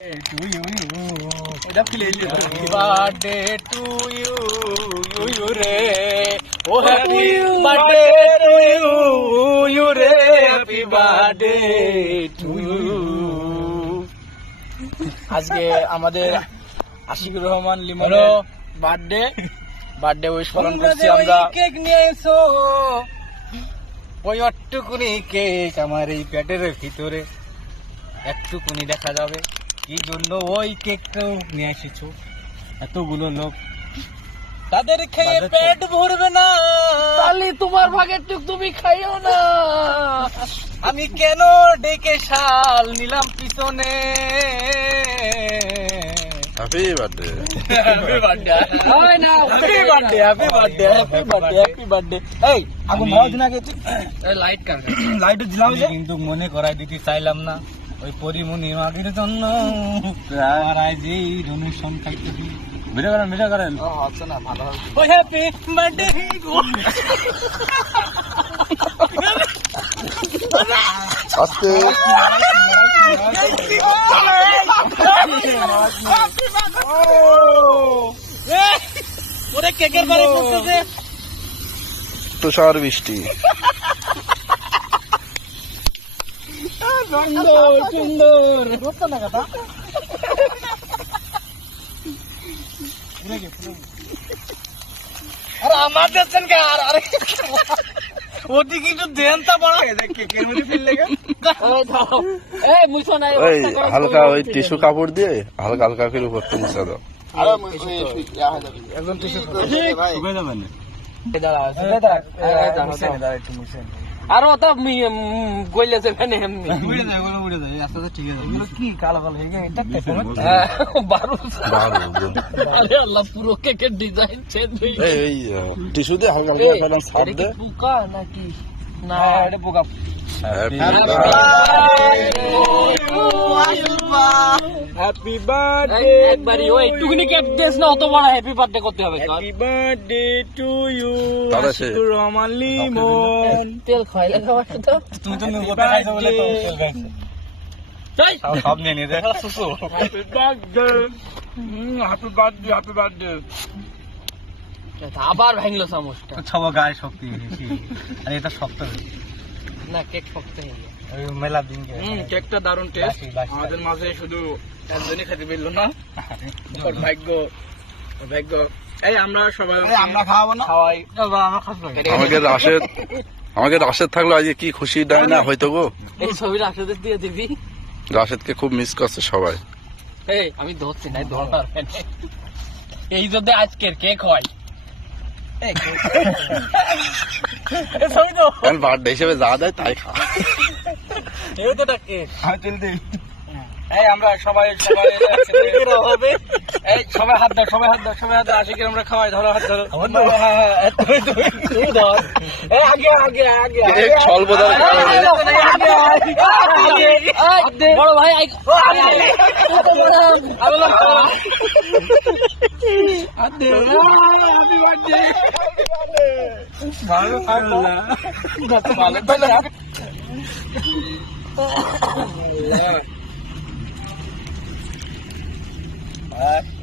রে। রে। আজকে আমাদের আশিকুর রহমান লিমনের বার্থডে বার্থডে উইশ পালন করছি আমরা। কেক নিয়ে এসো। ওই অট্টুকুনি কেক আমার এই পেটের ভিতরে। একটুকুনি দেখা যাবে। কি জন্য ওই কেকটাও নিয়ে এসেছ? এতগুলো লোক। তাদের খেয়ে পেট ভরবে না। তাহলে তোমার ভাগের টুক তুমি খাইও না। আমি কেন ডেকে শাল নিলাম পিছনে? Happy birthday happy birthday happy birthday happy birthday happy birthday happy birthday এই আগুন ধরাও দিন আগে লাইট কার লাইট দিলাম যে। কিন্তু মনে করাই দিতে চাইলাম না। ওই পরিমণি মাগির জন্য এই ডোনেশন থাকতে ভিডিও করেন ভিডিও করেন ও হচ্ছে না ভালো ও হ্যাপি বার্থডে করতেছে। তুষার বৃষ্টি। সুন্দর সুন্দর। আরে আমার কে আর আরে দেন তা বড়। হালকা ওই টিস্যু কাপড় দিয়ে হালকা হালকা করে উপরটা মুছা দাও। একদম টিস্যু শুকাই যাবে না। আর ও তো যাবে না এমনি। উড়ে যায় ওগুলো উড়ে যায় আস্তে আস্তে ঠিক আছে কি কালো কালো? হয়ে গেছে বারো দারুণ। আরে আল্লাহ পুরো কেকের ডিজাইন চেঞ্জ হয়ে এই টিস্যু হালকা হালকা একটা ছাপ দে। পোকা নাকি? না। হ্যাঁ এটা পোকা। হ্যাপি হ্যাপি বার্থডে একবারই ওই একটুখানি কেক দিস না অত বড় হ্যাপি বার্থডে করতে হবে। হ্যাপি বার্থডে টু ইউ সে রহমান লিমন তেল খাইলে খাবার তো। তুমি তো খাইছো বলে তো তেল খাইছো তাই সব নিয়ে নিয়ে দেখা সুসু happy birthday happy birthday happy birthday আবার ভাঙলো চামচটা সব গায়ে শক্তি বেশি আর এটা শক্ত না কেক শক্ত হয়ে মেলা দিন কেকটা দারুণ টেস্ট। আমাদের মাঝে শুধু একজনই খেতে পারল না। ভাগ্য ভাগ্য। এই আমরা সবাই আমরা খাওয়াবো না। খাওয়াই। আমরা খাব আমাকে রাশেদ আমাকে রাশেদ থাকল আজকে কি খুশি ডাই না হয়তো গো। এই ছবিটা আসলে দিয়ে দিবি। রাশেদকে খুব মিস করছে সবাই। এই আমি ধরছি না ধরার এই যদি আজকের কেক হয়। ছবি বার্থডে হিসেবে যা দেয় তাই খা। এই তো কেক আমি তেল এই আমরা সবাই সবাই হবে এই সবাই হাত দাও সবাই হাত দাও সবাই হাত দাও আশিকের আমরা খাওয়াই ধরো হাত ধরো হ্যাঁ হ্যাঁ আগে আগে আগে। বড় ভাই ভালো ভালো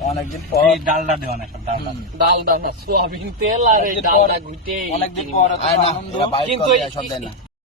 অনেকদিন পর ডালটা দেওয়া না ডালটা ডাল দানা সোয়াবিন তেল আর এই ডালটা ঘুটে অনেকদিন পর কিন্তু